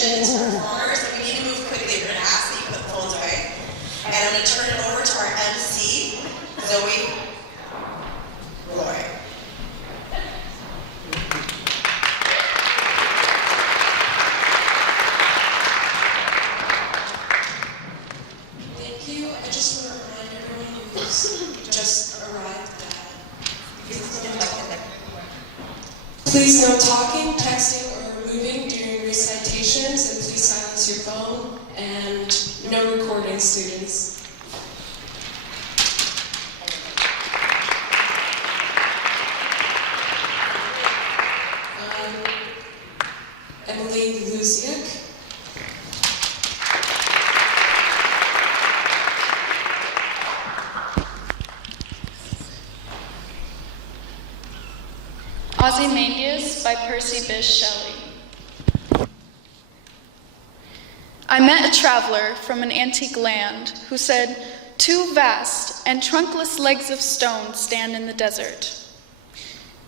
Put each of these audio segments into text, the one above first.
musicians, performers, and we need to move quickly. We're going to ask that you put the phones away. And I'm going to turn it over to our MC, Zoe Roy. Thank you. I just want to remind everyone who's just arrived that please no talking, texting, or moving during recitations, and please silence your phone, and no recording, students. Emily Luziak. Ozymandias by Percy Bysshe Shelley. I met a traveler from an antique land who said, "Two vast and trunkless legs of stone stand in the desert.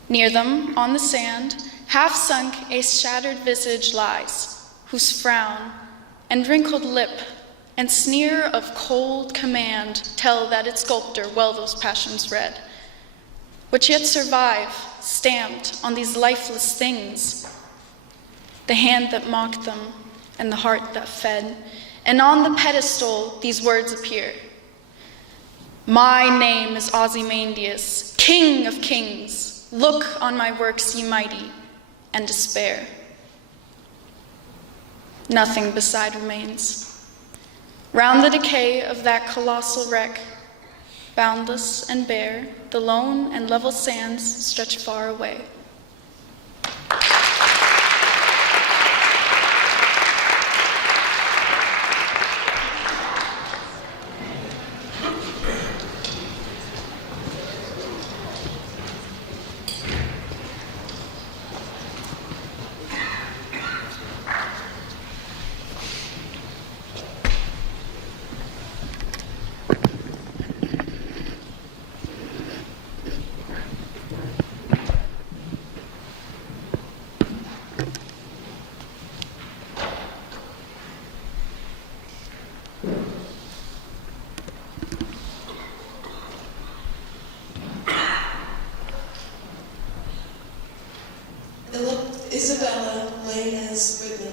Near them, on the sand, half sunk a shattered visage lies, whose frown and wrinkled lip and sneer of cold command tell that its sculptor well those passions read, which yet survive, stamped on these lifeless things, the hand that mocked them and the heart that fed, and on the pedestal these words appear: My name is Ozymandias, King of Kings. Look on my works, ye mighty, and despair. Nothing beside remains. Round the decay of that colossal wreck, boundless and bare, the lone and level sands stretch far away. Isabella Lainez Whitman.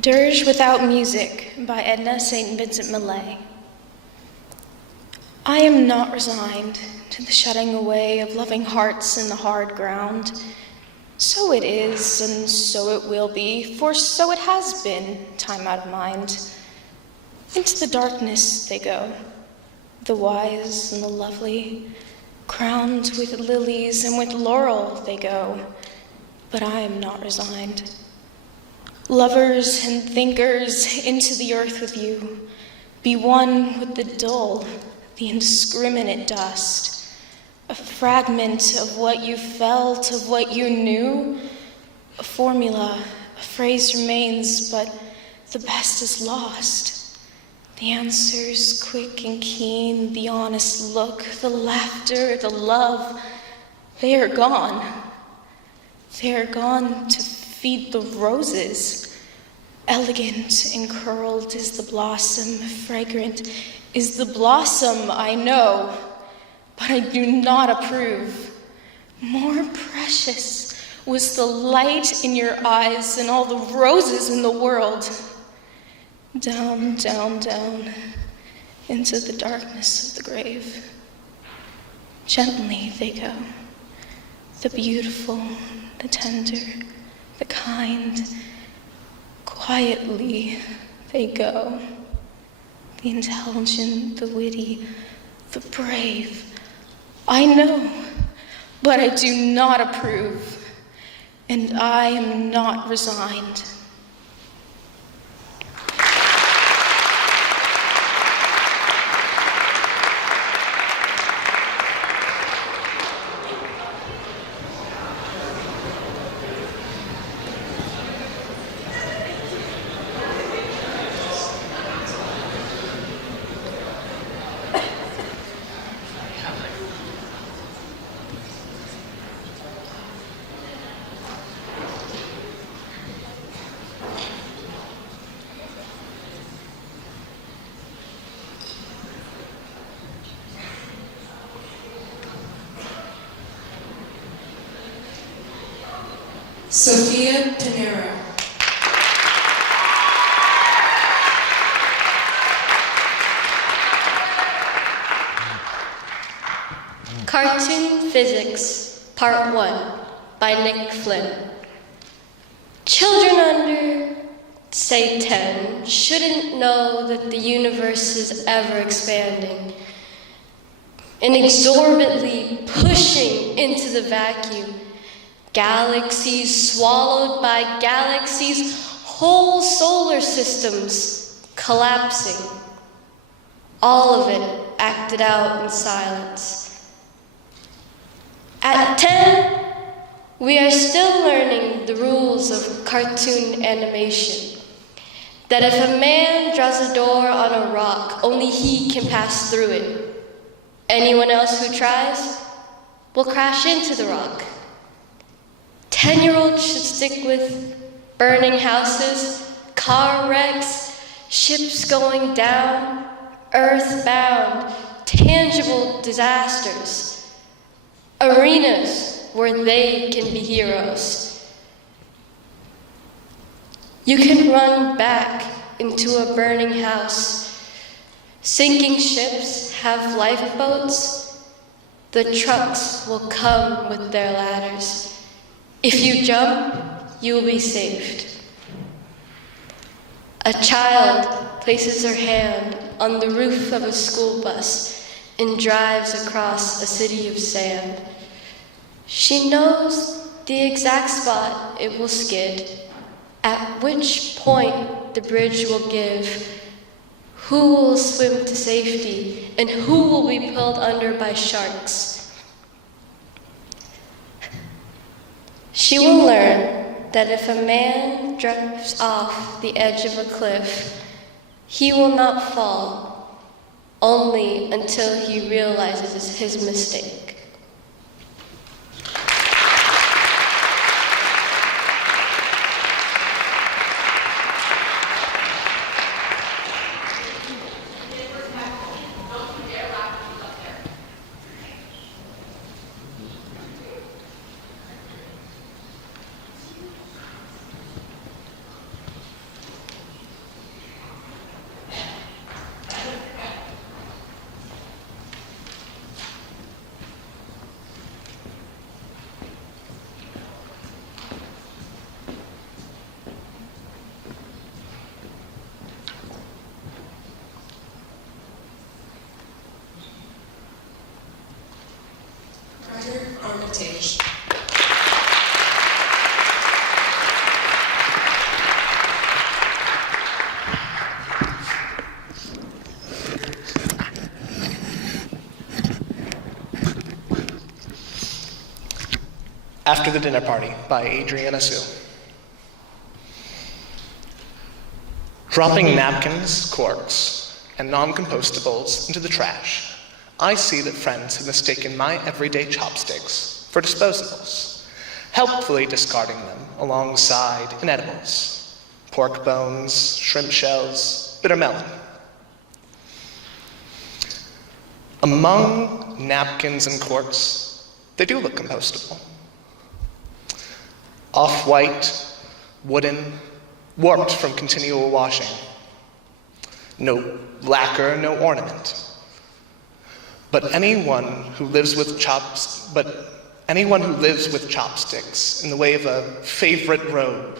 Dirge Without Music by Edna St. Vincent Millay. I am not resigned to the shutting away of loving hearts in the hard ground. So it is, and so it will be, for so it has been, time out of mind. Into the darkness they go, the wise and the lovely, crowned with lilies and with laurel they go, but I am not resigned. Lovers and thinkers, into the earth with you, be one with the dull, the indiscriminate dust, a fragment of what you felt, of what you knew. A formula, a phrase remains, but the best is lost. The answers quick and keen, the honest look, the laughter, the love, they are gone. They are gone to feed the roses. Elegant and curled is the blossom, fragrant is the blossom, I know, but I do not approve. More precious was the light in your eyes than all the roses in the world. Down, down, down, into the darkness of the grave. Gently they go, the beautiful, the tender, the kind. Quietly they go, the intelligent, the witty, the brave. I know, but I do not approve, and I am not resigned. Sophia Pinero. Cartoon Physics, Part 1, by Nick Flynn. Children under, say 10, shouldn't know that the universe is ever expanding, inexorably pushing into the vacuum. Galaxies swallowed by galaxies, whole solar systems collapsing. All of it acted out in silence. At 10, we are still learning the rules of cartoon animation. That if a man draws a door on a rock, only he can pass through it. Anyone else who tries will crash into the rock. 10-year-olds should stick with burning houses, car wrecks, ships going down, earthbound, tangible disasters. Arenas where they can be heroes. You can run back into a burning house. Sinking ships have lifeboats. The trucks will come with their ladders. If you jump, you will be saved. A child places her hand on the roof of a school bus and drives across a city of sand. She knows the exact spot it will skid, at which point the bridge will give, who will swim to safety, and who will be pulled under by sharks. She will learn that if a man drifts off the edge of a cliff, he will not fall, only until he realizes his mistake. Armitage. After the Dinner Party by Adriana Sue. Dropping napkins, corks, and non-compostables into the trash, I see that friends have mistaken my everyday chopsticks for disposables, helpfully discarding them alongside inedibles, pork bones, shrimp shells, bitter melon. Among napkins and corks, they do look compostable. Off-white, wooden, warped from continual washing. No lacquer, no ornament. But anyone who lives with chopsticks in the way of a favorite robe,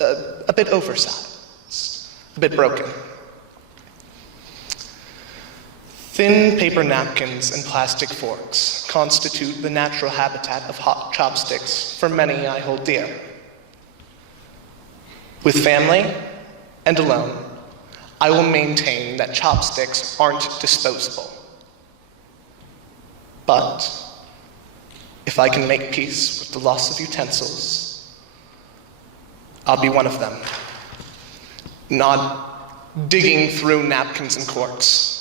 a bit oversized, a bit broken. Thin paper napkins and plastic forks constitute the natural habitat of hot chopsticks for many I hold dear. With family and alone, I will maintain that chopsticks aren't disposable. But if I can make peace with the loss of utensils, I'll be one of them, not digging through napkins and corks.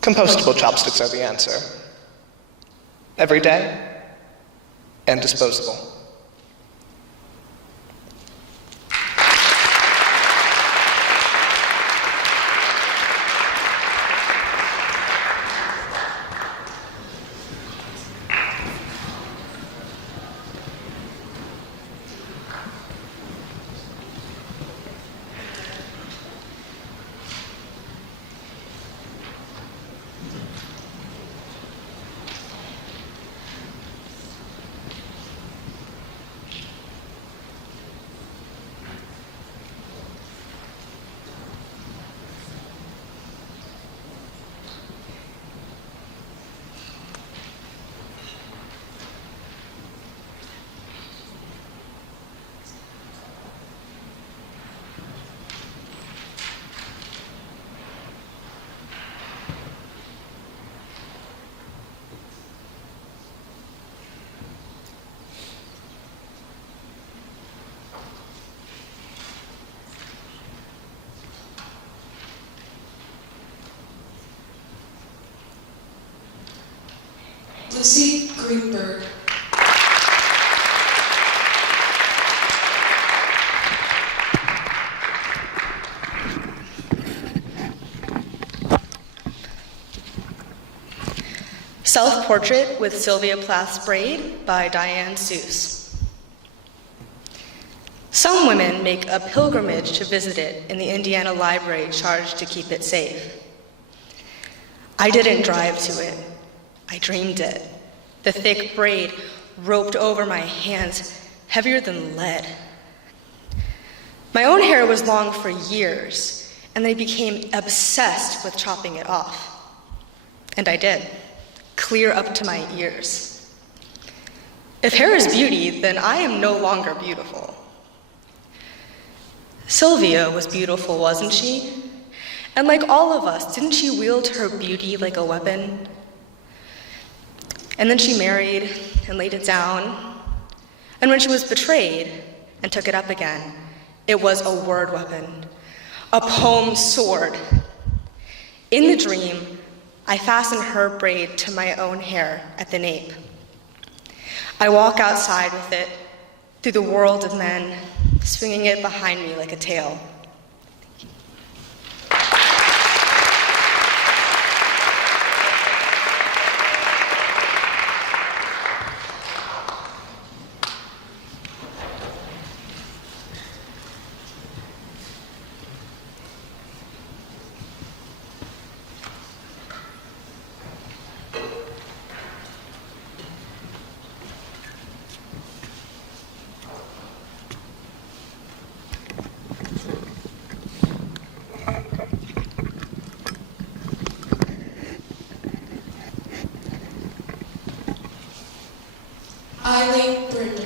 Compostable chopsticks are the answer. Every day and disposable. Lucy Greenberg. Self-Portrait with Sylvia Plath's Braid by Diane Seuss. Some women make a pilgrimage to visit it in the Indiana library charged to keep it safe. I didn't drive to it. I dreamed it. The thick braid roped over my hands, heavier than lead. My own hair was long for years, and I became obsessed with chopping it off. And I did. Clear up to my ears. If hair is beauty, then I am no longer beautiful. Sylvia was beautiful, wasn't she? And like all of us, didn't she wield her beauty like a weapon? And then she married and laid it down. And when she was betrayed and took it up again, it was a word weapon, a poem sword. In the dream, I fasten her braid to my own hair at the nape. I walk outside with it through the world of men, swinging it behind me like a tail. Eileen Brindle.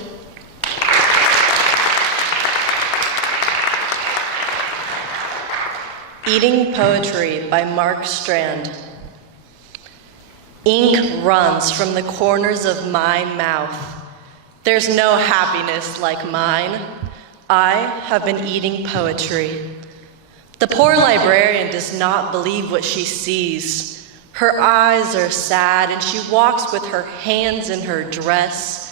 Eating Poetry by Mark Strand. Ink runs from the corners of my mouth. There's no happiness like mine. I have been eating poetry. The poor librarian does not believe what she sees. Her eyes are sad and she walks with her hands in her dress.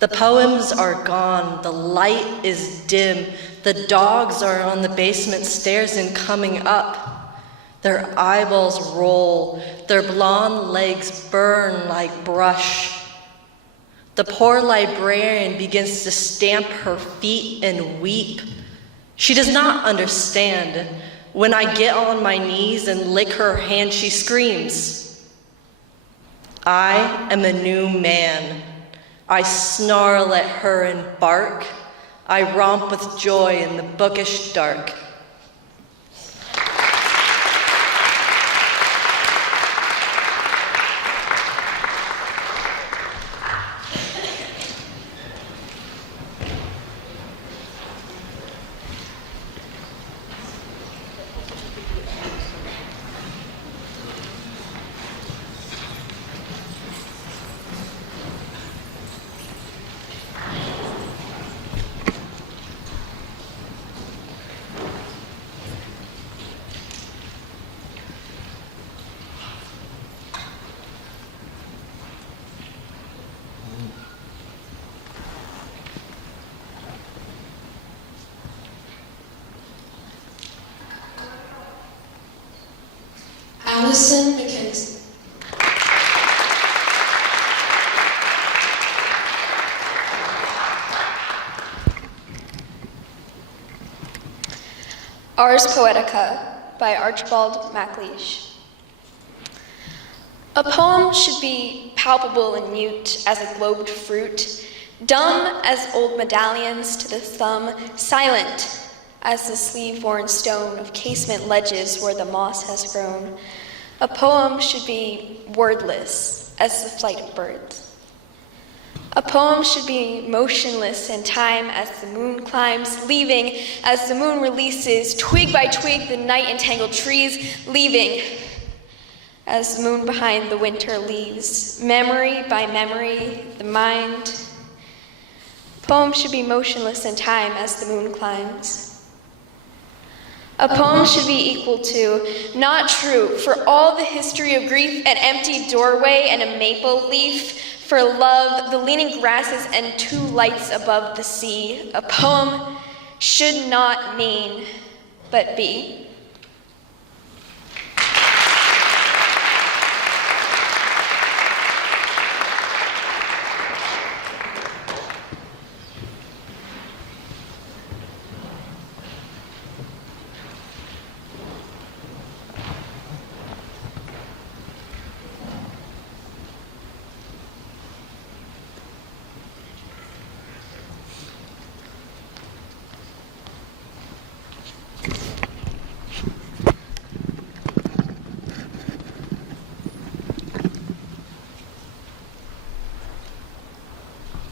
The poems are gone, the light is dim, the dogs are on the basement stairs and coming up. Their eyeballs roll, their blonde legs burn like brush. The poor librarian begins to stamp her feet and weep. She does not understand. When I get on my knees and lick her hand, she screams. I am a new man. I snarl at her and bark. I romp with joy in the bookish dark. Allison McKenzie. Ars Poetica by Archibald MacLeish. A poem should be palpable and mute as a globed fruit, dumb as old medallions to the thumb, silent as the sleeve-worn stone of casement ledges where the moss has grown. A poem should be wordless as the flight of birds. A poem should be motionless in time as the moon climbs, leaving as the moon releases, twig by twig, the night-entangled trees, leaving as the moon behind the winter leaves, memory by memory, the mind. Poem should be motionless in time as the moon climbs. A poem should be equal to, not true, for all the history of grief, an empty doorway and a maple leaf, for love, the leaning grasses and two lights above the sea. A poem should not mean, but be.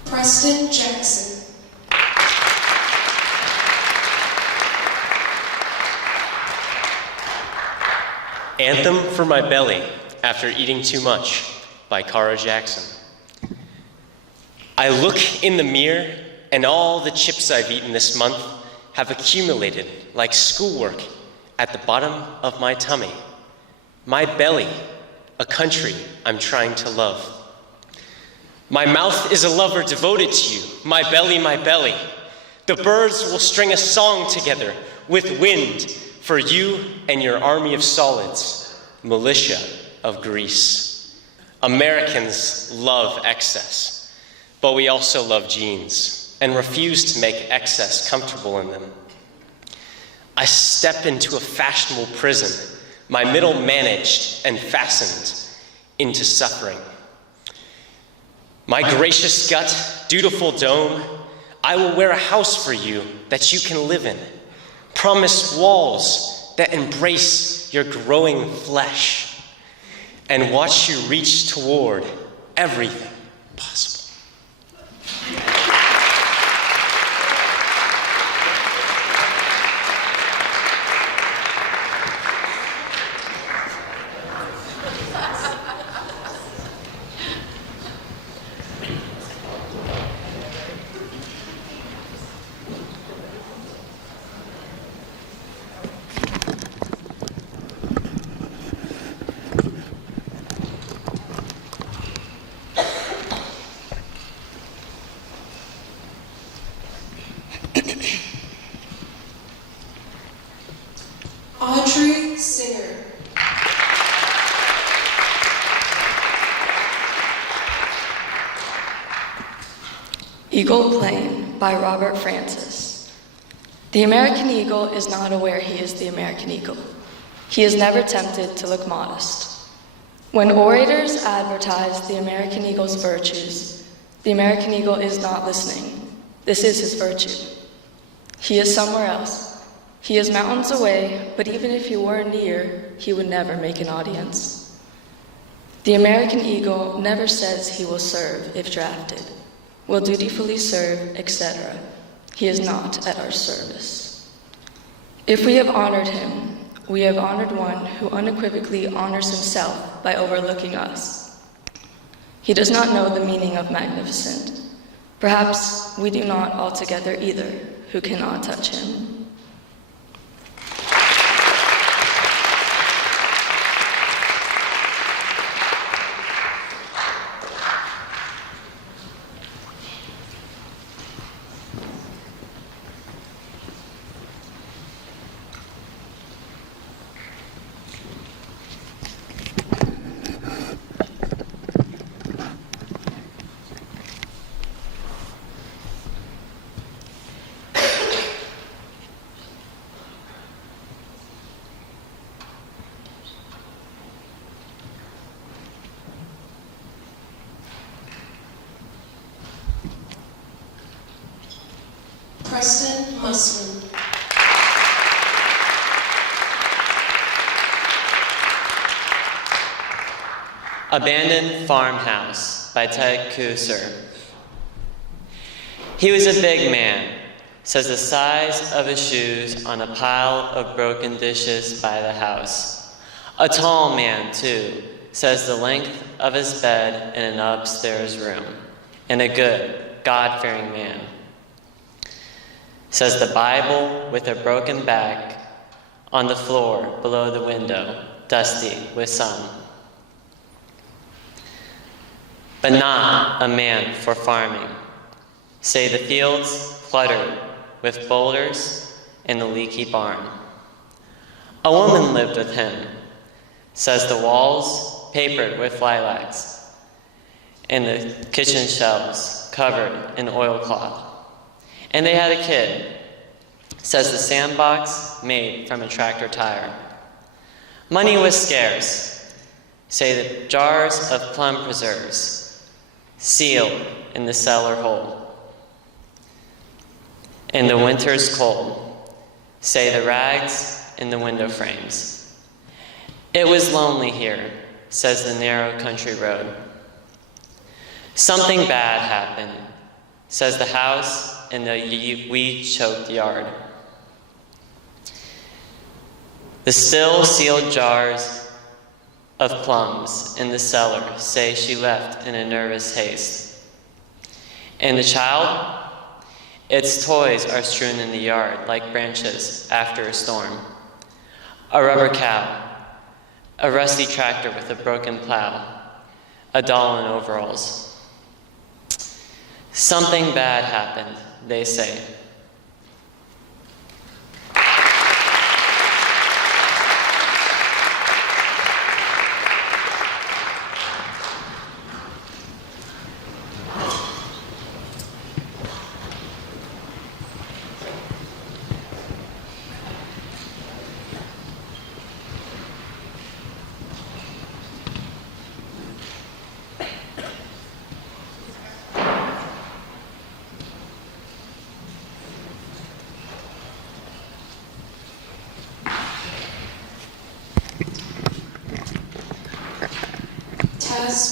Preston Jackson. Anthem for My Belly After Eating Too Much by Cara Jackson. I look in the mirror and all the chips I've eaten this month have accumulated like schoolwork at the bottom of my tummy. My belly, a country I'm trying to love. My mouth is a lover devoted to you, my belly, my belly. The birds will string a song together with wind for you and your army of solids, militia of Greece. Americans love excess, but we also love jeans and refuse to make excess comfortable in them. I step into a fashionable prison, my middle managed and fastened into suffering. My gracious gut, dutiful dome, I will wear a house for you that you can live in. Promise walls that embrace your growing flesh and watch you reach toward everything possible. Audrey Singer. Eagle Plain by Robert Francis. The American eagle is not aware he is the American eagle. He is never tempted to look modest. When orators advertise the American eagle's virtues, the American eagle is not listening. This is his virtue. He is somewhere else. He is mountains away, but even if he were near, he would never make an audience. The American eagle never says he will serve if drafted, will dutifully serve, etc. He is not at our service. If we have honored him, we have honored one who unequivocally honors himself by overlooking us. He does not know the meaning of magnificent. Perhaps we do not altogether either, who cannot touch him. Preston Musman. Abandoned Farmhouse by Ted Kusser. He was a big man, says the size of his shoes on a pile of broken dishes by the house. A tall man, too, says the length of his bed in an upstairs room. And a good, God-fearing man. Says the Bible with a broken back on the floor below the window, dusty with sun. But not a man for farming, say the fields cluttered with boulders in the leaky barn. A woman lived with him, says the walls papered with lilacs, and the kitchen shelves covered in oilcloth. And they had a kid, says the sandbox made from a tractor tire. Money was scarce, say the jars of plum preserves, sealed in the cellar hole. In the winter's cold, say the rags in the window frames. It was lonely here, says the narrow country road. Something bad happened, says the house in the weed-choked yard. The still sealed jars of plums in the cellar say she left in a nervous haste. And the child? Its toys are strewn in the yard like branches after a storm. A rubber cow, a rusty tractor with a broken plow, a doll in overalls. Something bad happened, they say.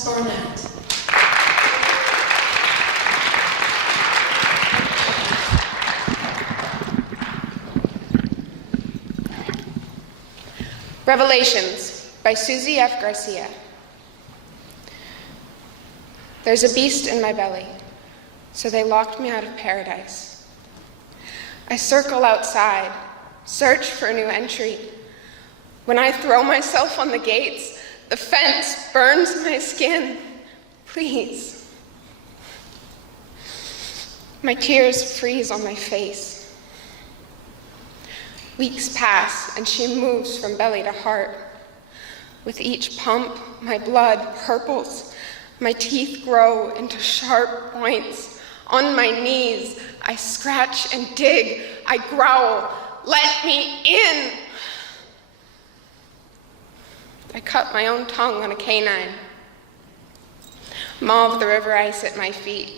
Barnett. Revelations by Susie F. Garcia. There's a beast in my belly, so they locked me out of paradise. I circle outside, search for a new entry. When I throw myself on the gates, the fence burns my skin. Please. My tears freeze on my face. Weeks pass, and she moves from belly to heart. With each pump, my blood purples. My teeth grow into sharp points. On my knees, I scratch and dig. I growl, "Let me in!" I cut my own tongue on a canine. Maw of the river ice at my feet.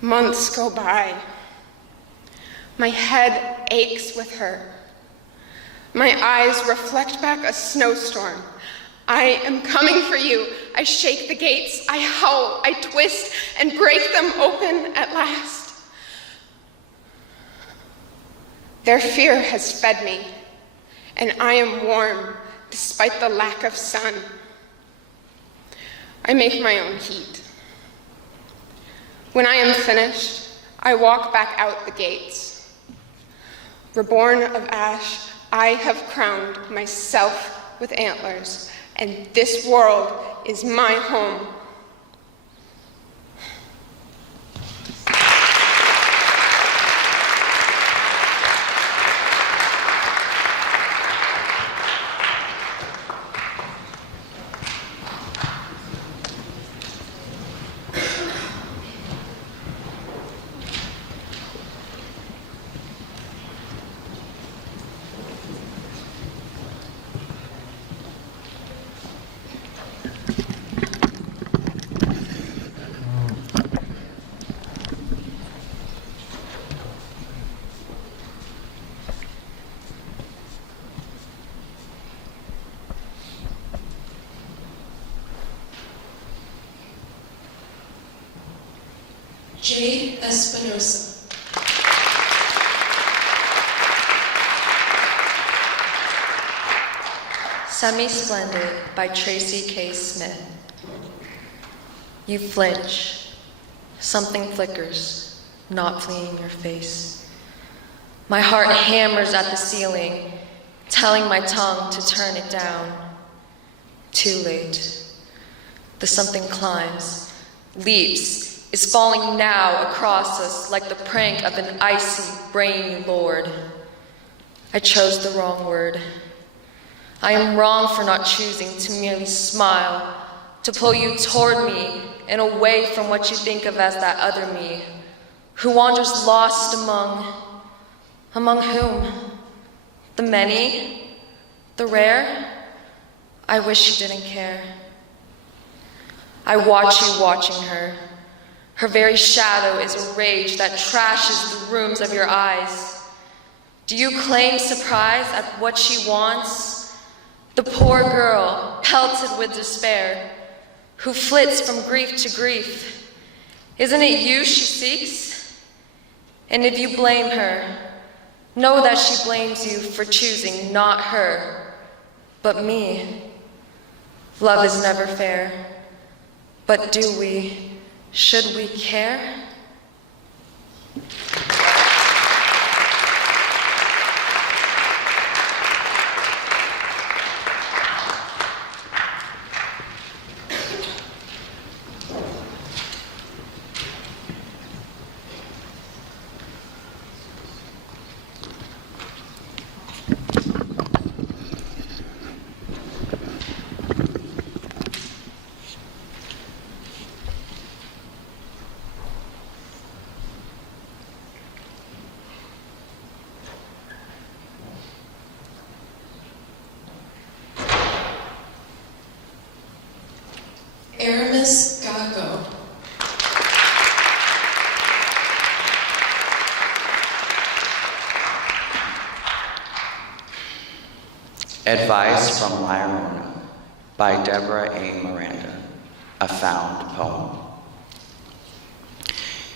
Months go by. My head aches with her. My eyes reflect back a snowstorm. I am coming for you. I shake the gates. I howl. I twist and break them open at last. Their fear has fed me, and I am warm despite the lack of sun. I make my own heat. When I am finished, I walk back out the gates. Reborn of ash, I have crowned myself with antlers, and this world is my home. J. Espinosa. Semi-Splendid by Tracy K. Smith. You flinch. Something flickers, not fleeing your face. My heart hammers at the ceiling, telling my tongue to turn it down. Too late. The something climbs, leaps, is falling now across us like the prank of an icy, brainy lord. I chose the wrong word. I am wrong for not choosing to merely smile, to pull you toward me and away from what you think of as that other me, who wanders lost among whom? The many? The rare? I wish you didn't care. I watch you watching her. Her very shadow is a rage that trashes the rooms of your eyes. Do you claim surprise at what she wants? The poor girl, pelted with despair, who flits from grief to grief. Isn't it you she seeks? And if you blame her, know that she blames you for choosing not her, but me. Love is never fair, but should we care? Aramis Gago. Advice from Lyrona by Deborah A. Miranda, a found poem.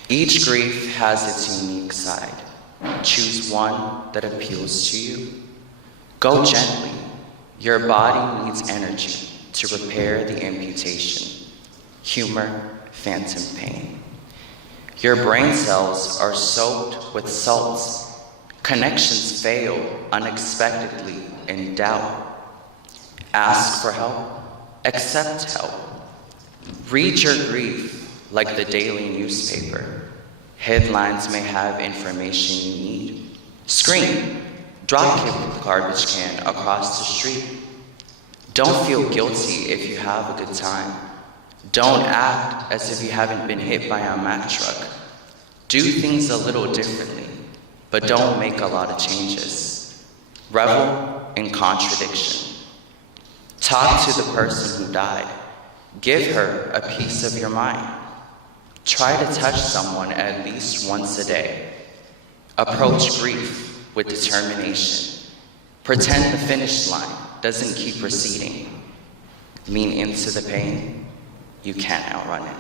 Each grief has its unique side. Choose one that appeals to you. Go gently. Your body needs energy to repair the amputation. Humor, phantom pain. Your brain cells are soaked with salts. Connections fail unexpectedly in doubt. Ask for help. Accept help. Read your grief like the daily newspaper. Headlines may have information you need. Scream. Drop kick the garbage can across the street. Don't feel guilty if you have a good time. Don't act as if you haven't been hit by a Mack truck. Do things a little differently, but don't make a lot of changes. Revel in contradiction. Talk to the person who died. Give her a piece of your mind. Try to touch someone at least once a day. Approach grief with determination. Pretend the finish line doesn't keep receding. Lean into the pain. You can't outrun it.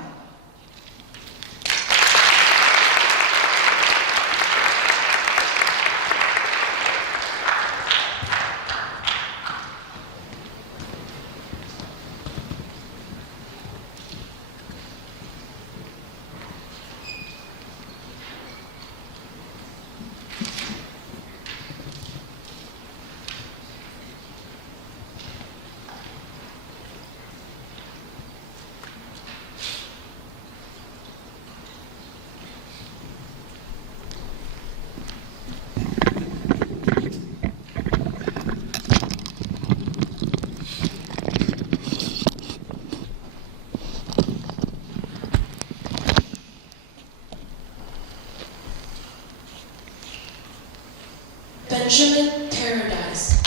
Benjamin Paradise.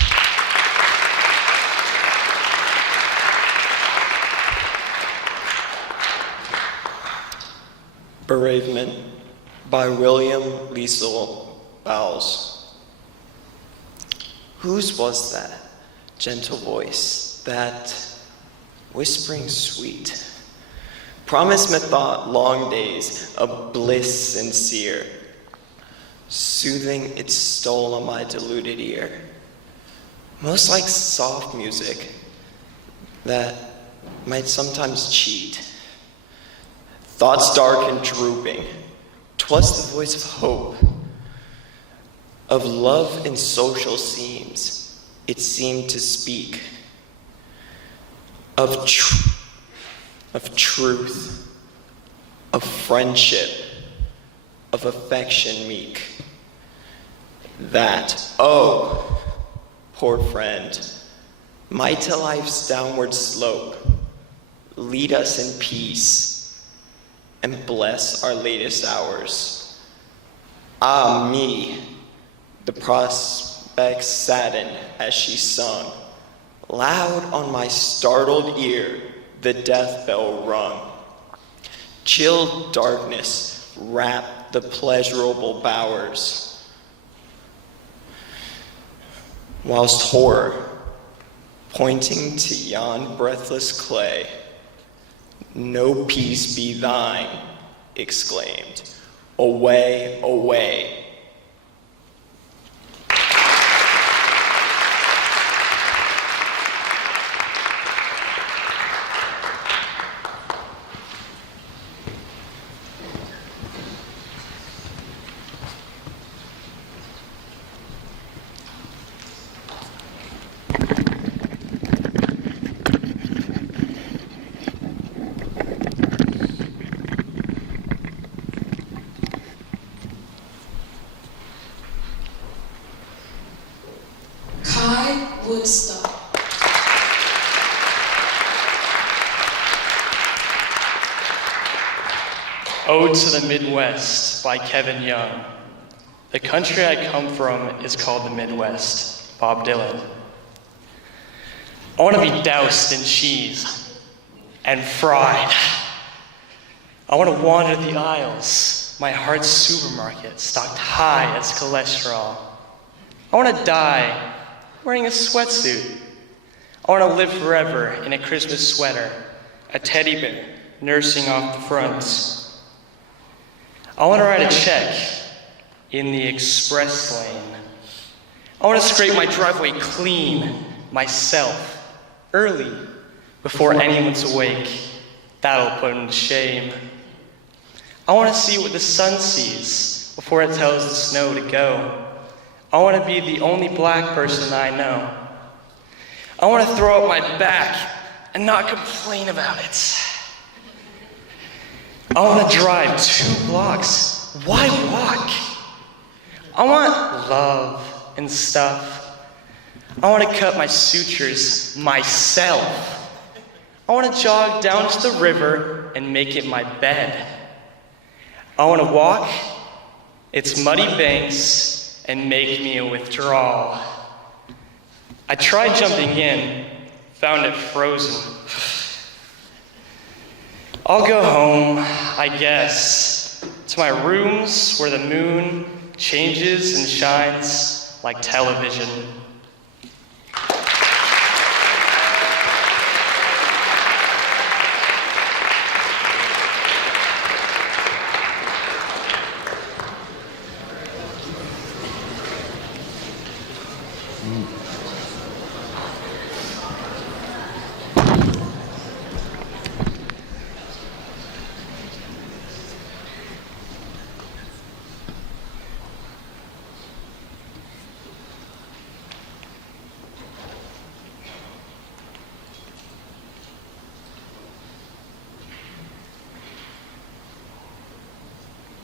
Bereavement by William Liesel Bowles. Whose was that gentle voice, that whispering sweet? Promise methought long days of bliss sincere. Soothing it stole on my deluded ear, most like soft music that might sometimes cheat. Thoughts dark and drooping, 'twas the voice of hope. Of love and social seams, it seemed to speak. Of truth, of friendship, of affection meek. That, oh, poor friend, might a life's downward slope lead us in peace and bless our latest hours. Ah, me, the prospect saddened as she sung. Loud on my startled ear, the death bell rung. Chill darkness wrapped the pleasurable bowers, whilst horror, pointing to yon breathless clay, no peace be thine, exclaimed, away, away. Woodstock. Ode to the Midwest by Kevin Young. The country I come from is called the Midwest. Bob Dylan. I want to be doused in cheese and fried. I want to wander the aisles, my heart's supermarket stocked high as cholesterol. I want to die wearing a sweatsuit. I want to live forever in a Christmas sweater, a teddy bear nursing off the fronts. I want to write a check in the express lane. I want to scrape my driveway clean myself, early, before anyone's awake. That'll put him to shame. I want to see what the sun sees before it tells the snow to go. I want to be the only black person I know. I want to throw up my back and not complain about it. I want to drive 2 blocks. Why walk? I want love and stuff. I want to cut my sutures myself. I want to jog down to the river and make it my bed. I want to walk its muddy banks and make me a withdrawal. I tried jumping in, found it frozen. I'll go home, I guess, to my rooms where the moon changes and shines like television.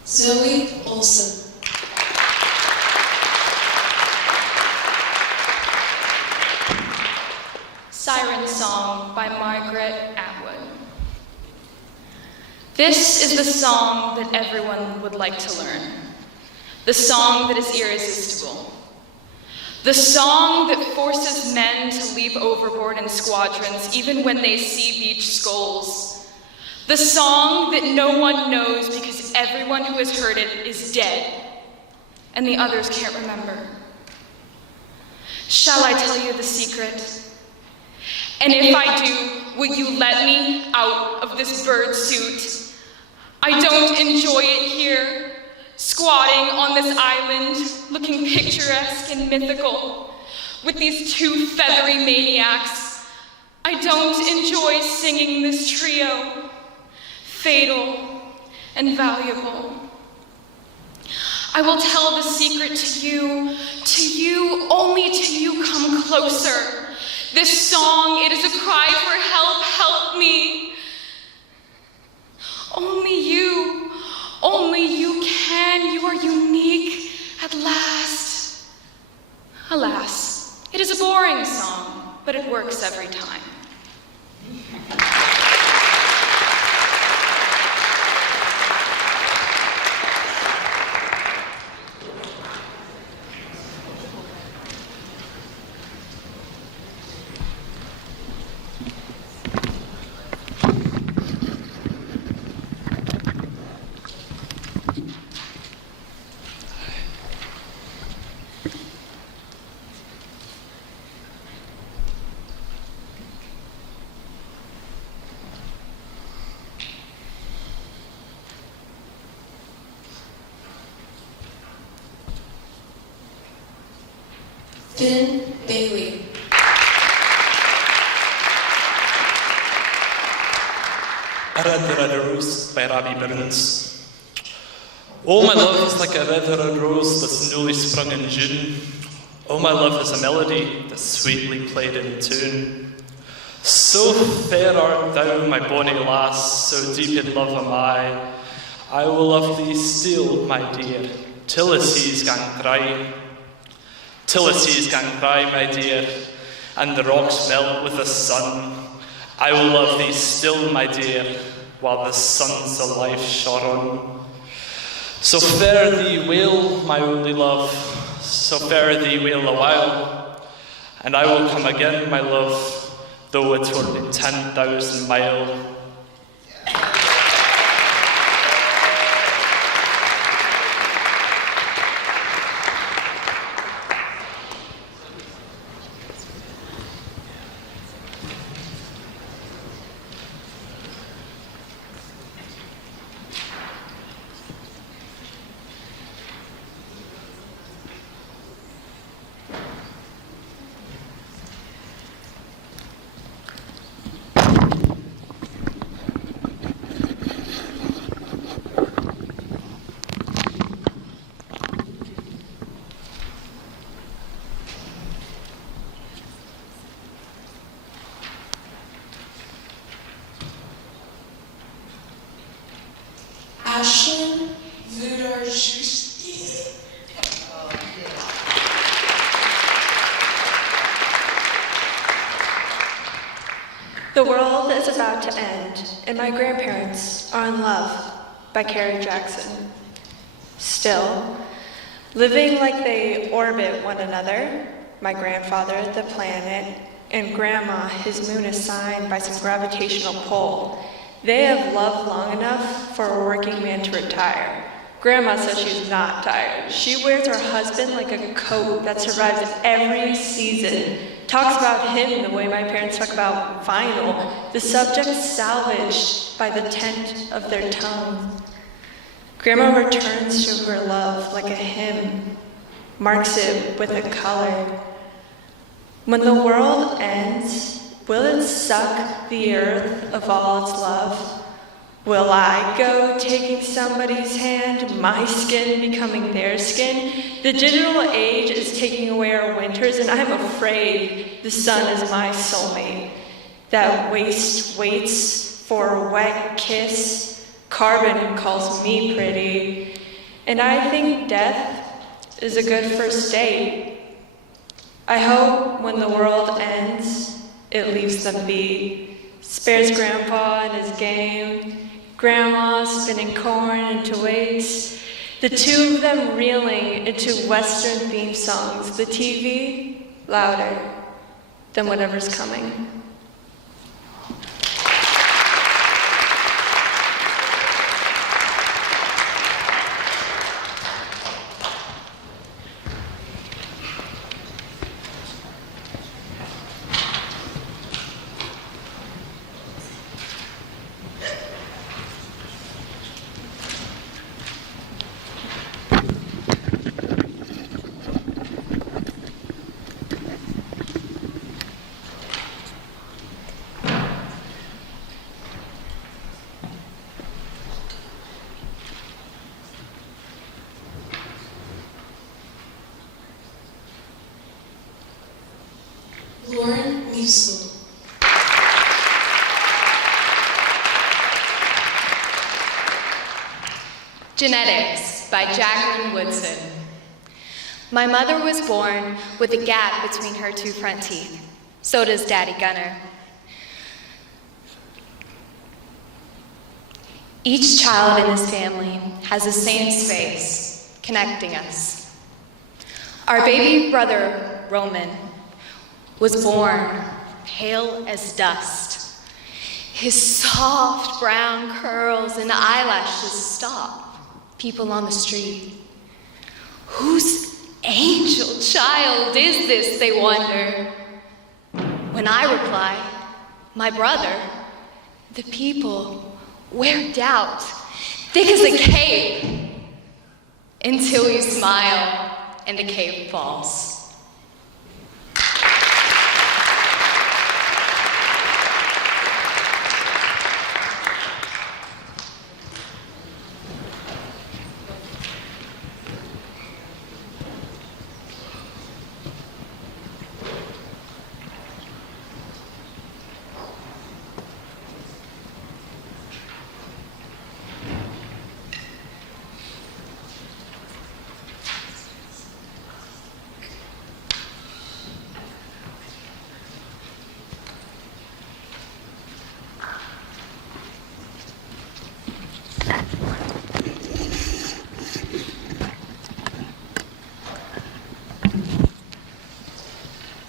Zoe Olson. Siren Song by Margaret Atwood. This is the song that everyone would like to learn. The song that is irresistible. The song that forces men to leap overboard in squadrons even when they see beach skulls. The song that no one knows because everyone who has heard it is dead, and the others can't remember. Shall I tell you the secret? And if I do, will you let me out of this bird suit? I don't enjoy it here, squatting on this island, looking picturesque and mythical, with these 2 feathery maniacs. I don't enjoy singing this trio, fatal and valuable. I will tell the secret to you, only to you come closer. This song, it is a cry for help, help me. Only you can, you are unique at last. Alas, it is a boring song, but it works every time. Finn Bailey. A Red Red Rose by Robbie Burns. Oh, my love is like a red red rose that's newly sprung in June. Oh, my love is a melody that's sweetly played in tune. So fair art thou, my bonny lass, so deep in love am I. I will love thee still, my dear, till the seas gang dry. Till the seas gang dry, my dear, and the rocks melt with the sun. I will love thee still, my dear, while the sun's a life shone on. So fare thee well, my only love, so fare thee well a while, and I will come again, my love, though it were 10,000 miles. Ashlyn Vudarjuski. The world is about to end, and my grandparents are in love by Carrie Jackson. Still, living like they orbit one another, my grandfather, the planet, and grandma, his moon assigned by some gravitational pull, they have loved long enough for a working man to retire. Grandma says she's not tired. She wears her husband like a coat that survives every season. Talks about him the way my parents talk about vinyl, the subject salvaged by the tent of their tongue. Grandma returns to her love like a hymn, marks it with a color. When the world ends, will it suck the earth of all its love? Will I go taking somebody's hand, my skin becoming their skin? The digital age is taking away our winters, and I'm afraid the sun is my soulmate. That waste waits for a wet kiss. Carbon calls me pretty. And I think death is a good first date. I hope when the world ends, it leaves them be. Spares Grandpa and his game, Grandma spinning corn into weights, the two of them reeling into Western theme songs, the TV louder than whatever's coming. useful. Genetics by Jacqueline Woodson. My mother was born with a gap between her two front teeth. So does Daddy Gunner. Each child in this family has the same space connecting us. Our baby brother, Roman, was born pale as dust. His soft brown curls and eyelashes stop people on the street. Whose angel child is this, they wonder? When I reply, my brother, the people wear doubt, thick as a cape, until we smile and the cape falls.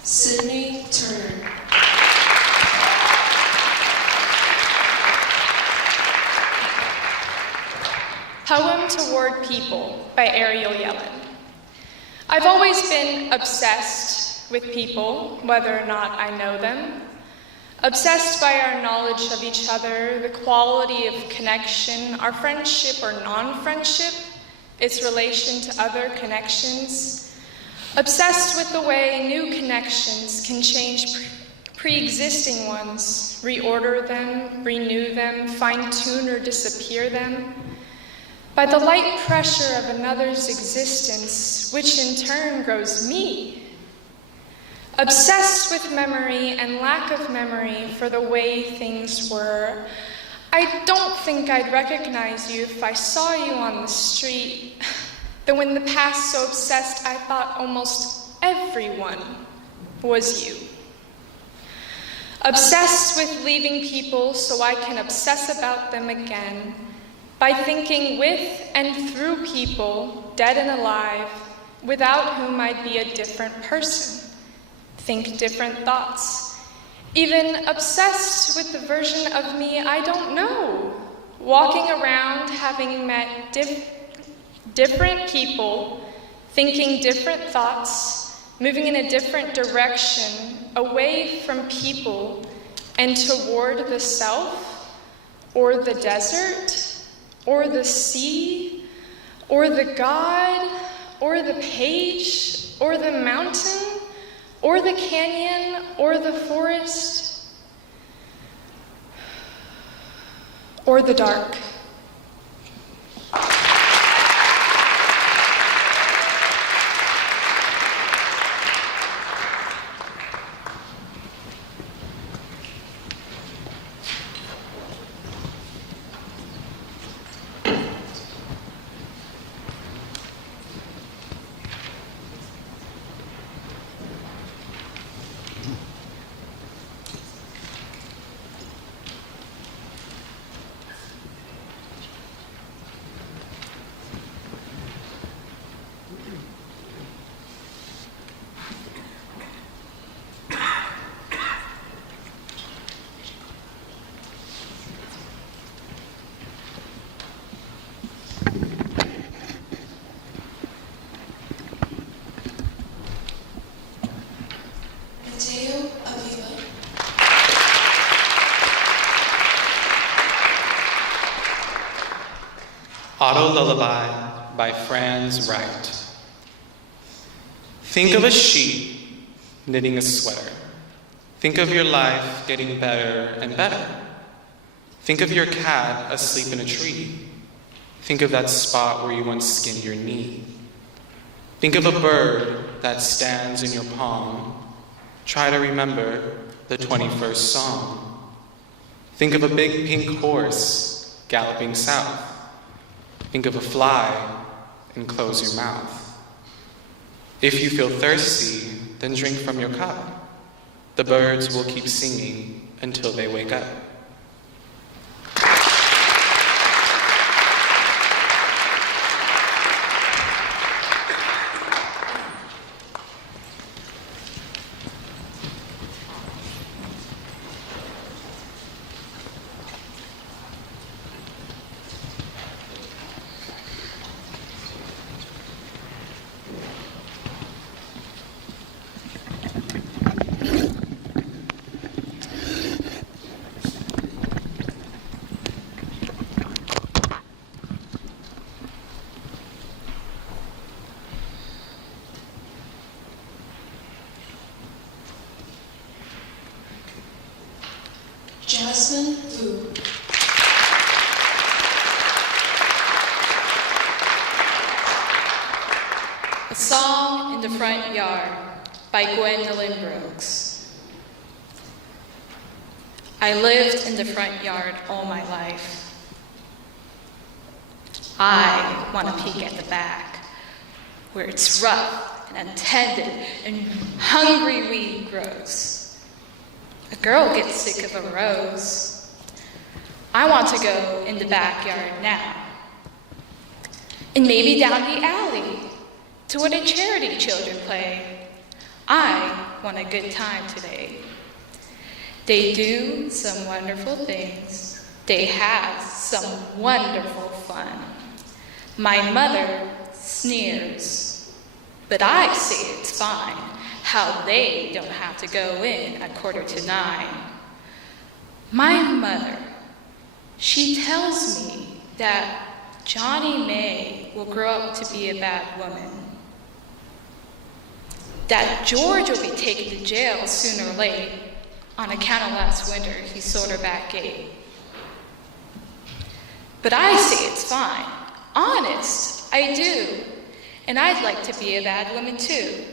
Sydney Turner. Poem Toward People by Ariel Yellen. I've always been obsessed with people, whether or not I know them. Obsessed by our knowledge of each other, the quality of connection, our friendship or non-friendship, its relation to other connections. Obsessed with the way new connections can change pre-existing ones, reorder them, renew them, fine-tune or disappear them. By the light pressure of another's existence, which in turn grows me. Obsessed with memory and lack of memory for the way things were. I don't think I'd recognize you if I saw you on the street. Though in the past so obsessed, I thought almost everyone was you. Obsessed with leaving people so I can obsess about them again. By thinking with and through people, dead and alive, without whom I'd be a different person. Think different thoughts. Even obsessed with the version of me I don't know. Walking around having met different people, thinking different thoughts, moving in a different direction, away from people and toward the self, or the desert, or the sea, or the God, or the page, or the mountain, or the canyon, or the forest, or the dark. Auto Lullaby by Franz Wright. Think of a sheep knitting a sweater. Think of your life getting better and better. Think of your cat asleep in a tree. Think of that spot where you once skinned your knee. Think of a bird that stands in your palm. Try to remember the 21st song. Think of a big pink horse galloping south. Think of a fly and close your mouth. If you feel thirsty, then drink from your cup. The birds will keep singing until they wake up. Jasmine Vu. A Song in the Front Yard by Gwendolyn Brooks. I lived in the front yard all my life. I want to peek at the back, where it's rough and untended and hungry weed grows. A girl gets sick of a rose. I want to go in the backyard now. And maybe down the alley to where the charity children play. I want a good time today. They do some wonderful things. They have some wonderful fun. My mother sneers, but I say it's fine. How they don't have to go in at 9:15. My mother, she tells me that Johnny May will grow up to be a bad woman. That George will be taken to jail sooner or late on account of last winter he sold her back gate. But I say it's fine. Honest, I do. And I'd like to be a bad woman too.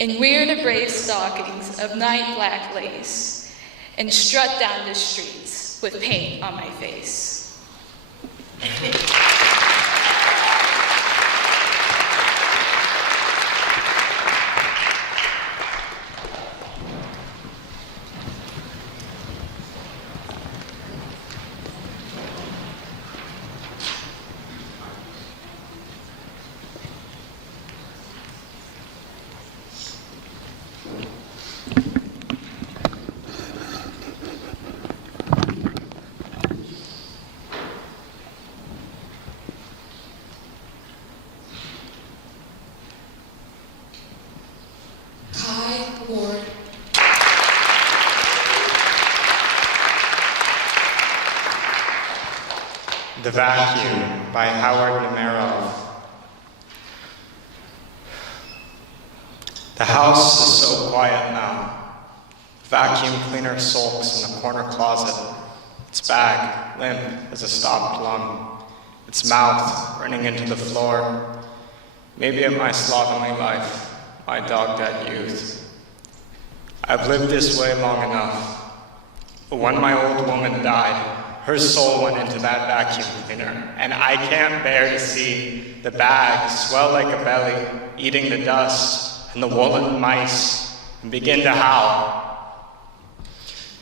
And wear the brave stockings of night black lace and strut down the streets with paint on my face. The Vacuum by Howard Nemerov. The house is so quiet now. The vacuum cleaner sulks in the corner closet, its bag limp as a stopped lung, its mouth running into the floor. Maybe in my slovenly life, my dog-dead youth. I've lived this way long enough. But when my old woman died, her soul went into that vacuum cleaner, and I can't bear to see the bag swell like a belly, eating the dust and the woolen mice, and begin to howl.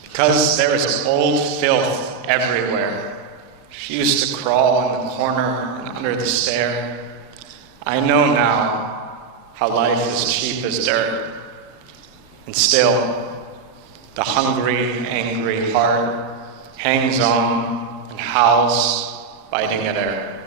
Because there is old filth everywhere. She used to crawl in the corner and under the stair. I know now how life is cheap as dirt. And still, the hungry, angry heart hangs on and howls, biting at air.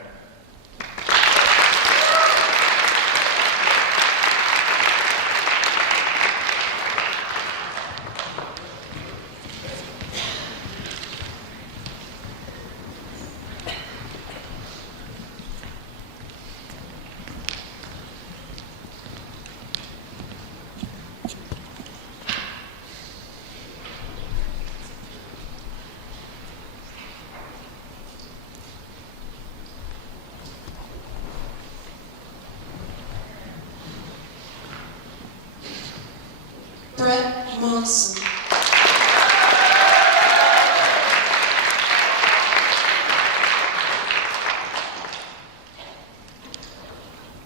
Brett Monson.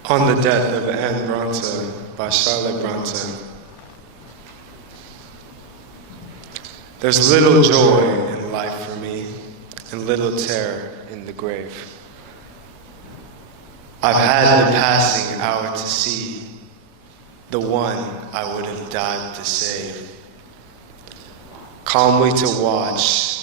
On the Death of Anne Bronte by Charlotte Bronte. There's little joy in life for me, and little terror in the grave. I've had the passing hour to see the one I would have died to save. Calmly to watch.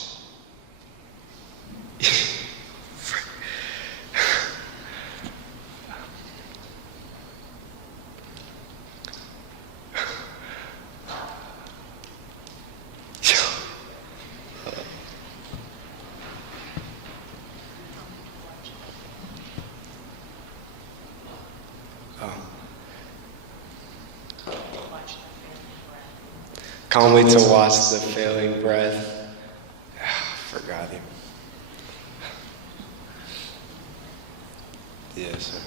Calmly to watch the failing breath. Forgot him. Yes, sir.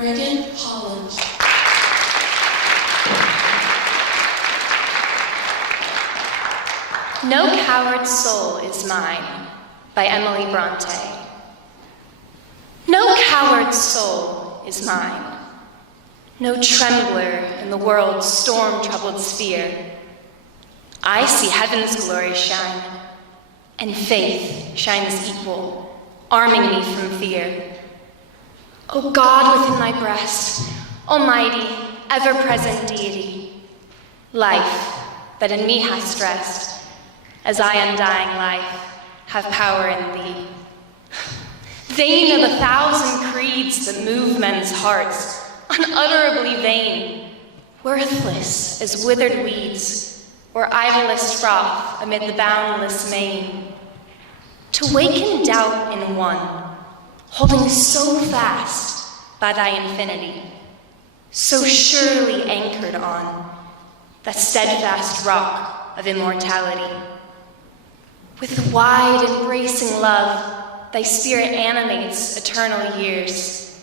Reagan Holland. No Coward's Soul is Mine by Emily Bronte. No coward's soul is mine. No trembler in the world's storm-troubled sphere. I see heaven's glory shine, and faith shines equal, arming me from fear. O God within my breast, almighty, ever-present deity, life that in me hast rest, as I undying life have power in thee. Vain are the thousand creeds that move men's hearts, unutterably vain, worthless as withered weeds, or idlest froth amid the boundless main. To waken doubt in one, holding so fast by thy infinity, so surely anchored on that steadfast rock of immortality. With wide embracing love, thy spirit animates eternal years,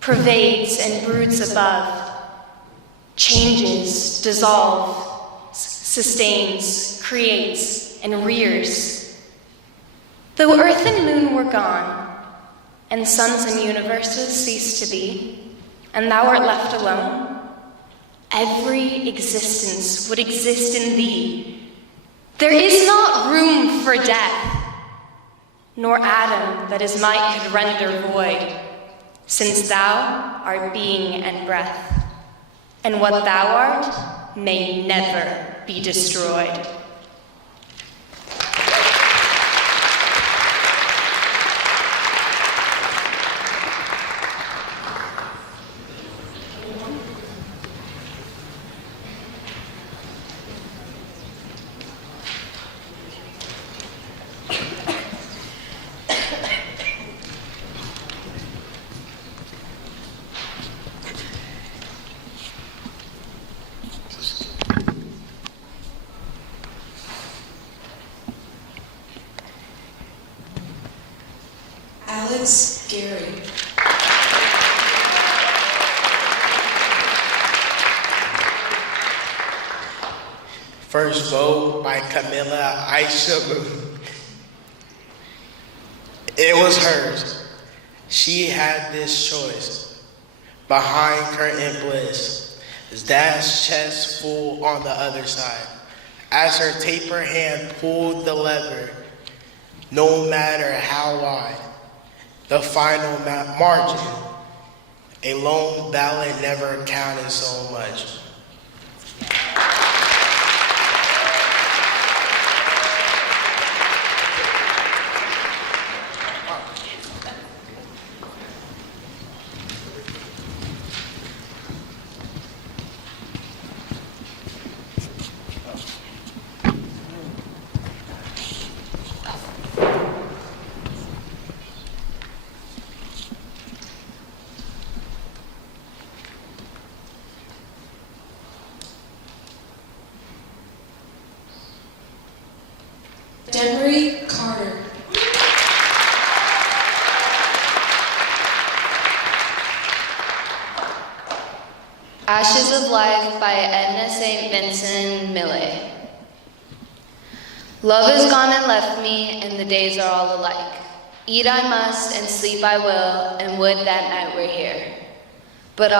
pervades and broods above, changes, dissolves, sustains, creates, and rears. Though earth and moon were gone, and suns and universes cease to be, and thou art left alone, every existence would exist in thee. There is not room for death, nor atom that his might could render void, since thou art being and breath, and what thou art may never be destroyed. Alex Gary. First vote by Camilla Aisha. It was hers. She had this choice. Behind curtain bliss, his dad's chest full on the other side. As her taper hand pulled the lever, no matter how wide, the final margin, a lone ballot never counted so much. Demery Carter. Ashes of Life by Edna St. Vincent Millay. Love is gone and left me, and the days are all alike. Eat I must, and sleep I will, and would that night were here. But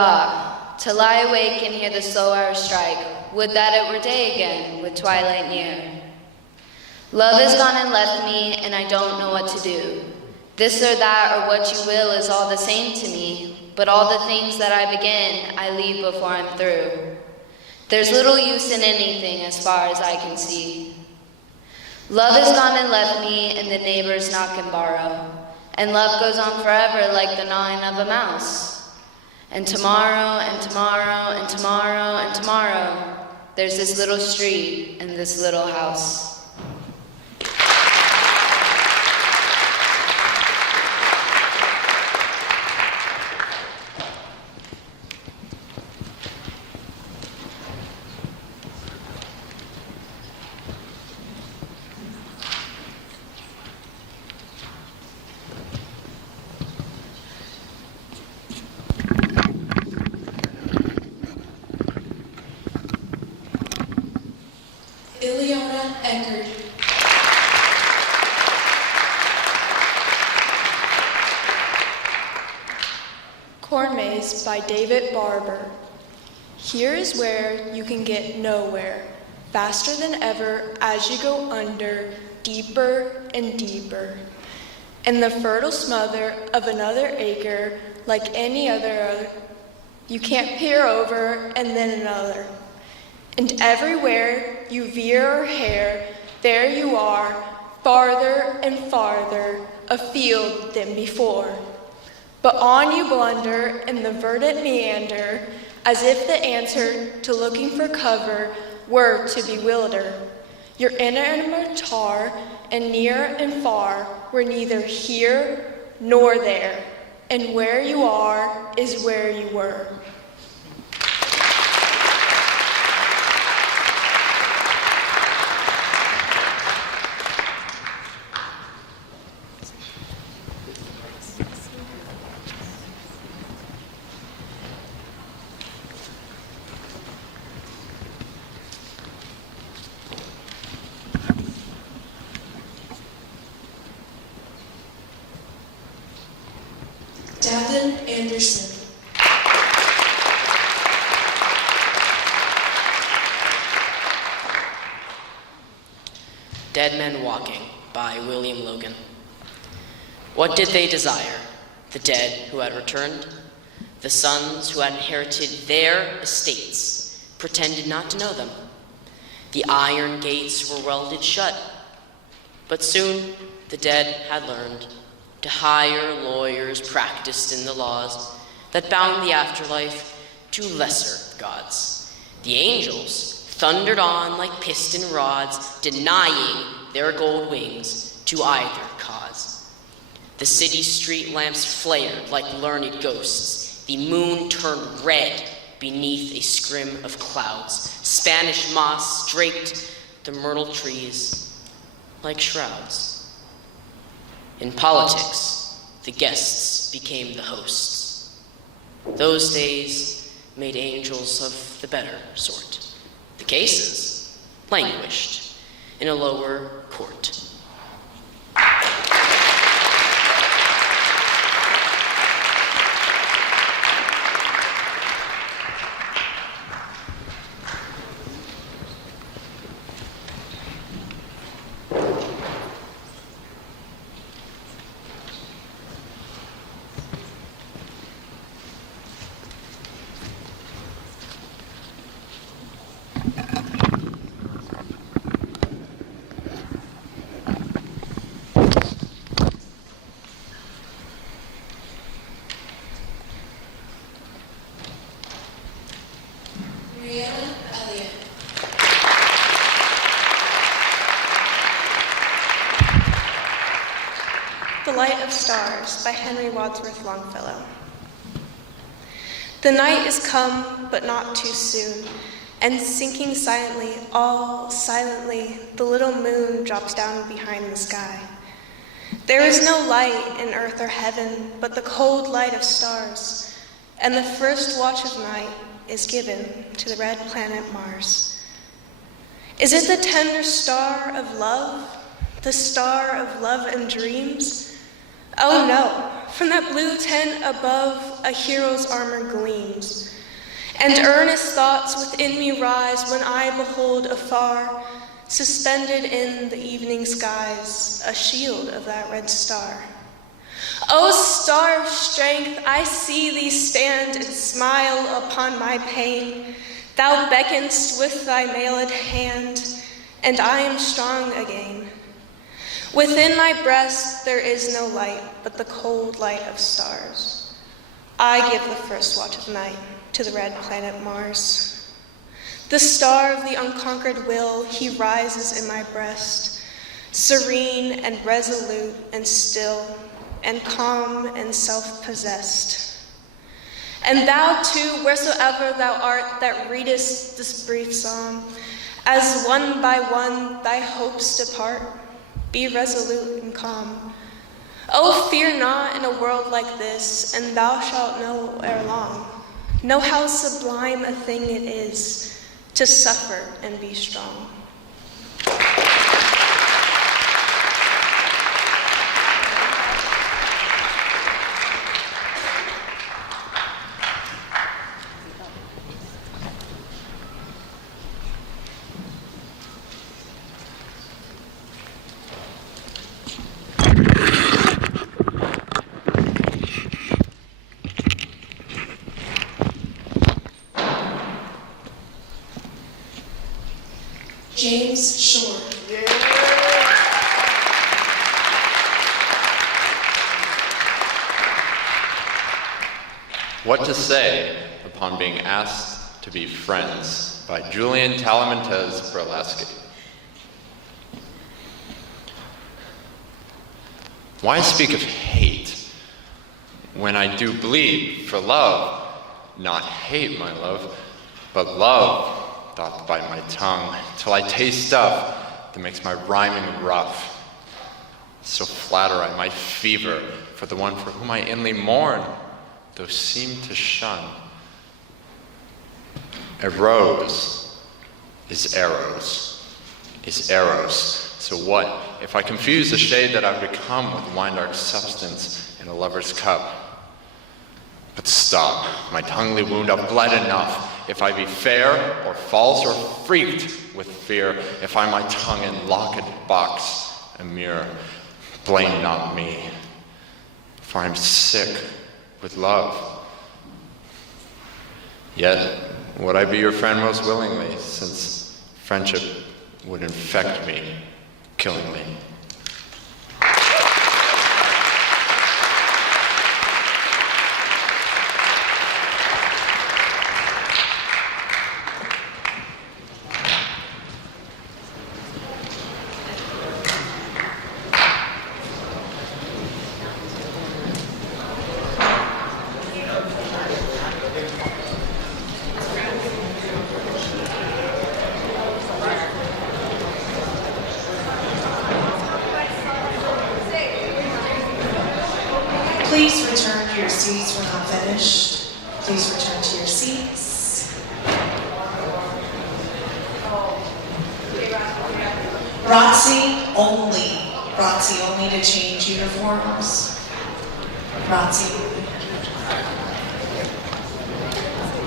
to lie awake and hear the slow hours strike, would that it were day again, with twilight near. Love is gone and left me, and I don't know what to do. This or that or what you will is all the same to me, but all the things that I begin, I leave before I'm through. There's little use in anything as far as I can see. Love is gone and left me, and the neighbors knock and borrow. And love goes on forever like the gnawing of a mouse. And tomorrow, and tomorrow, and tomorrow, and tomorrow, there's this little street and this little house. Ileana Eckert. Corn Maze by David Barber. Here is where you can get nowhere, faster than ever as you go under, deeper and deeper. In the fertile smother of another acre, like any other, you can't peer over and then another. And everywhere you veer or hare, there you are, farther and farther afield than before. But on you blunder in the verdant meander, as if the answer to looking for cover were to bewilder. Your inner tar and near and far were neither here nor there, and where you are is where you were. Davin Anderson. Dead Men Walking by William Logan. What did they desire? The dead who had returned? The sons who had inherited their estates pretended not to know them. The iron gates were welded shut. But soon the dead had learned to hire lawyers practiced in the laws that bound the afterlife to lesser gods. The angels thundered on like piston rods, denying their gold wings to either cause. The city street lamps flared like learned ghosts. The moon turned red beneath a scrim of clouds. Spanish moss draped the myrtle trees like shrouds. In politics, the guests became the hosts. Those days made angels of the better sort. The cases languished in a lower court. The Light of Stars by Henry Wadsworth Longfellow. The night is come, but not too soon. And sinking silently, all silently, the little moon drops down behind the sky. There is no light in earth or heaven, but the cold light of stars, and the first watch of night is given to the red planet Mars. Is it the tender star of love, the star of love and dreams? Oh no, from that blue tent above, a hero's armor gleams. And earnest thoughts within me rise when I behold afar, suspended in the evening skies, a shield of that red star. O star of strength, I see thee stand and smile upon my pain. Thou beckonest with thy mailed hand, and I am strong again. Within my breast there is no light, but the cold light of stars. I give the first watch of night to the red planet Mars. The star of the unconquered will, he rises in my breast, serene and resolute and still, and calm and self-possessed. And thou too, wheresoever thou art that readest this brief psalm, as one by one thy hopes depart, be resolute and calm. Oh, fear not in a world like this, and thou shalt know ere long. Know how sublime a thing it is to suffer and be strong. James Shore. What to Say Upon Being Asked to Be Friends by Julian Talamantes Berlasky. Why speak of hate when I do bleed for love? Not hate, my love, but love doth bite my tongue till I taste stuff that makes my rhyming rough. So flatter I my fever for the one for whom I inly mourn, though seem to shun. A rose is arrows, So what if I confuse the shade that I've become with wine-dark substance in a lover's cup? But stop, my tonguely wound I've bled enough. If I be fair or false or freaked with fear, if I my tongue in locked box a mirror, blame not me, for I'm sick with love. Yet would I be your friend most willingly, since friendship would infect me, killing me. Please return to your seats. We're not finished. Please return to your seats. ROTC only to change uniforms. ROTC.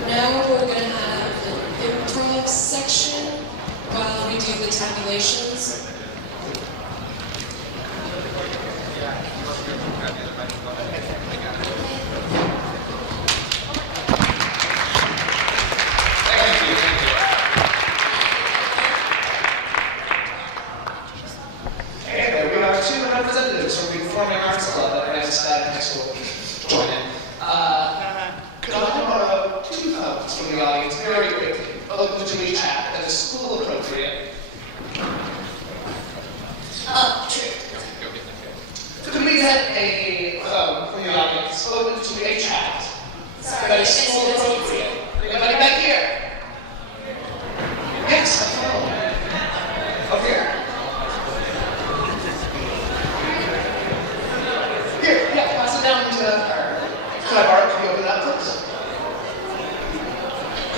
Now we're going to have an improv section while we do the tabulations. Representatives from the Performing Arts Club at Ramstein High School join in. Could I borrow 2 phones from the audience very quickly? Open to each app that is school appropriate. Could we get a phone from the audience open to a chat that is school appropriate? Anybody back here?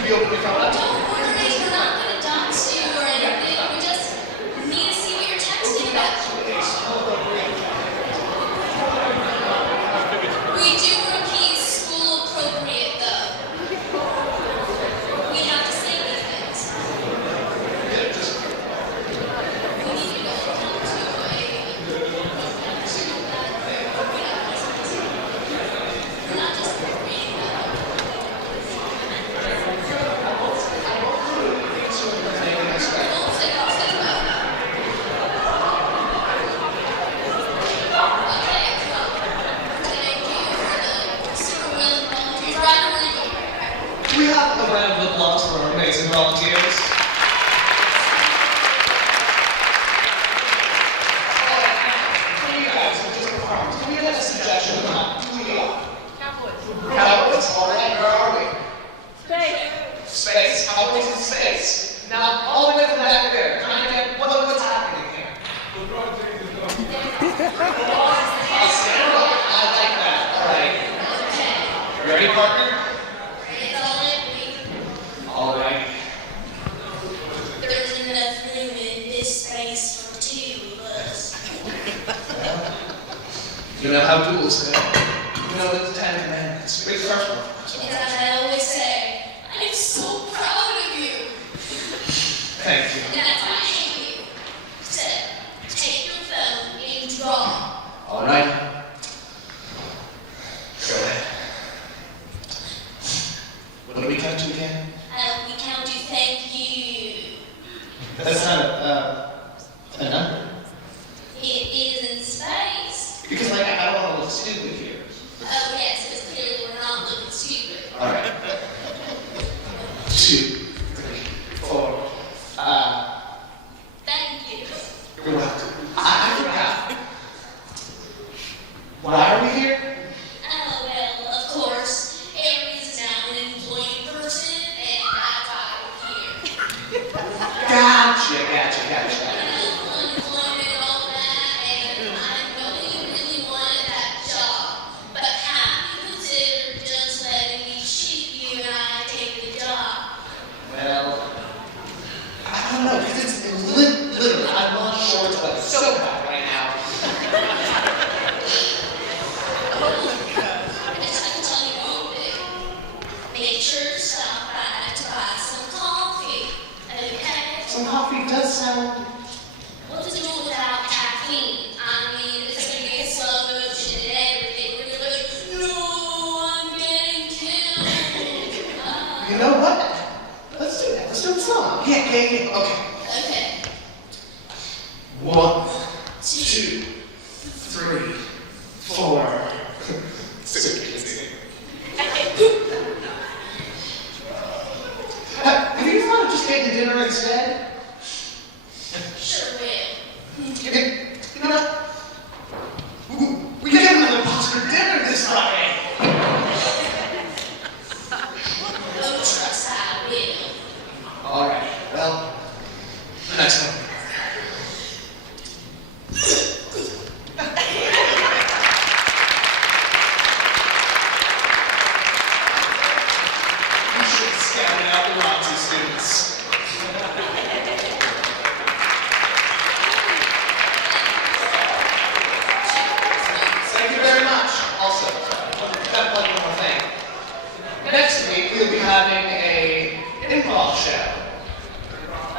be able to come up. Don't worry, we're not going to dox you or anything. We just need to see what you're texting about. We do repeat school appropriate though. We have to say these things. We need you to come to we're not just reading that. Do we have a round of applause for our amazing volunteers? Can we get a suggestion about who we are? Cowboys. All right, where are we? Space. Cowboys in space. Now, all the way from back there, kind of get what's happening here. I like that. All right. Ready, partner? All right. There's enough room in this space for two of us. You know how duels go. You know the 10 Commandments. Read the first one. And I always say, I'm so proud of you. Thank you. That's why I hate you. So, take your phone and draw. All right. Go ahead. What do we count to again? We count to thank you. That's not a number. It is in space. Because, like, I don't want to look stupid here. Oh, yes, because clearly we're not looking stupid. All right. 2, 3, 4. Thank you. You're welcome. I forgot. Why are we here? Oh, well, of course, Aries is now an employed person, and that's why we're here. Gotcha. Unemployment and all that, and I know you really wanted that job, but have you considered just letting me cheat you and I take the job? Well, I don't know, because it's literally, I'm on shorts, but I'm so bad right now. I just have to tell you one thing. Make sure to stop by to buy some coffee, okay? Some coffee does sound... What to do without caffeine? I mean, it's gonna be a slow motion and everything. We're gonna be like, no, I'm getting killed. You know what? Let's do that. Let's do it slow. Yeah. Okay. Okay. 1, 2, 3, 4. Have you thought of just getting dinner instead? Sure will. You know what? We get another box for dinner this Friday. Oh, trust I will. All right. Well, next one. You should have scouted out the Nazi students. Thank you very much. Also, got one more thing. Next week, we'll be having an improv show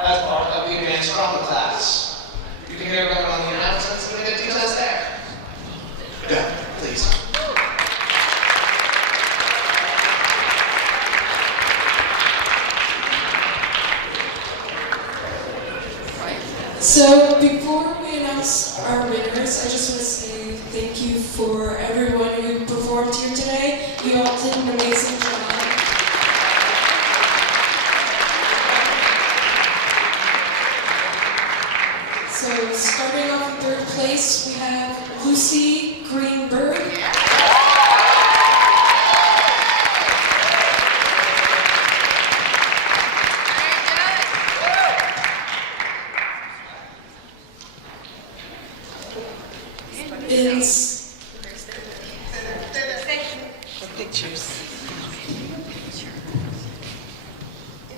as part of the advanced drama class. You can hear about it on the announcements and get details there. Go, please. So before we announce our winners, I just want to say thank you for everyone who performed here today. You all did an amazing job. So starting off in third place, we have Lucy Greenberg.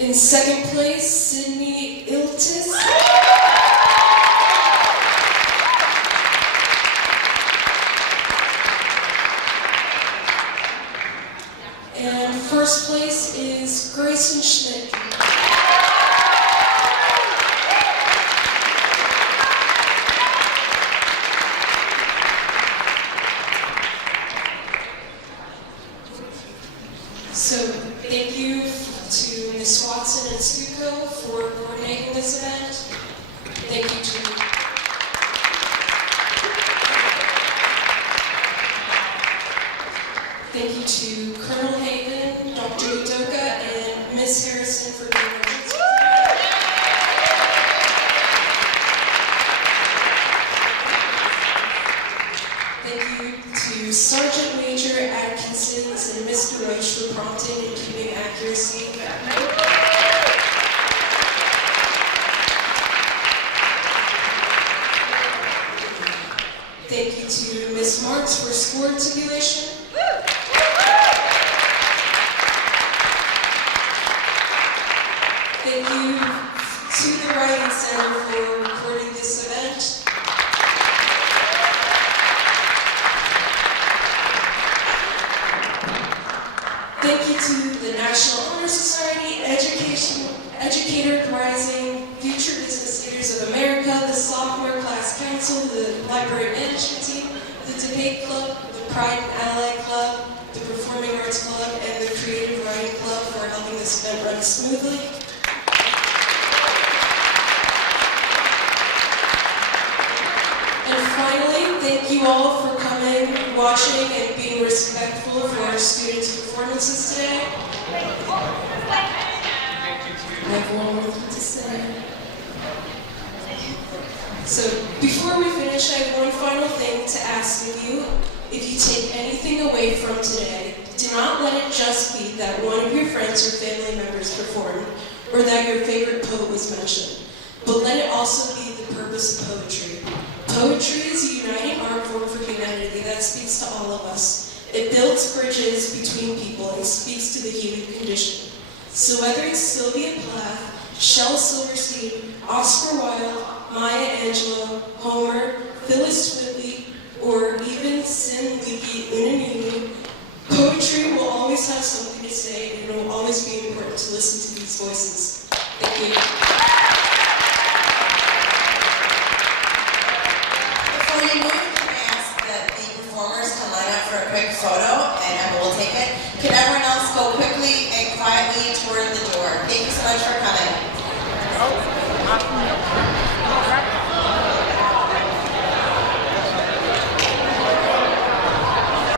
In second place, Sydney Iltis. And first place is Grayson Schmidt. So thank you to Ms. Watson and Stuco for coordinating this event. Thank you to Thank you to Colonel Haven, Dr. Udoka, and Ms. Harrison for being our guests. Thank you to Sergeant Major Atkinsons and Mr. Roach for prompting and keeping accuracy. Thank you to Ms. Marks for score tabulation. Thank you to the Writing Center for recording this event. Thank you to the National Honor Society, Educator Rising, Future Business Leaders of America, the Sophomore Class Council, the Library Management Team, the Debate Club, the Pride and Ally Club, the Performing Arts Club, and the Creative Writing Club for helping this event run smoothly. And finally, thank you all for coming, watching, and being respectful for our students' performances today. I have one more thing to say. So, before we finish, I have one final thing to ask of you. If you take anything away from today, do not let it just be that one of your friends or family members performed, or that your favorite poet was mentioned, but let it also be the purpose of poetry. Poetry is a uniting art form for humanity that speaks to all of us. It builds bridges between people and speaks to the human condition. So whether it's Sylvia Plath, Shel Silverstein, Oscar Wilde, Maya Angelou, Homer, Phyllis Whitley, or even Sinliki Unanini, poetry will always have something to say, and it will always be important to listen to these voices. Thank you. Before you move, can I ask that the performers can line up for a quick photo, and Emma will take it. Can everyone else go quickly and quietly toward the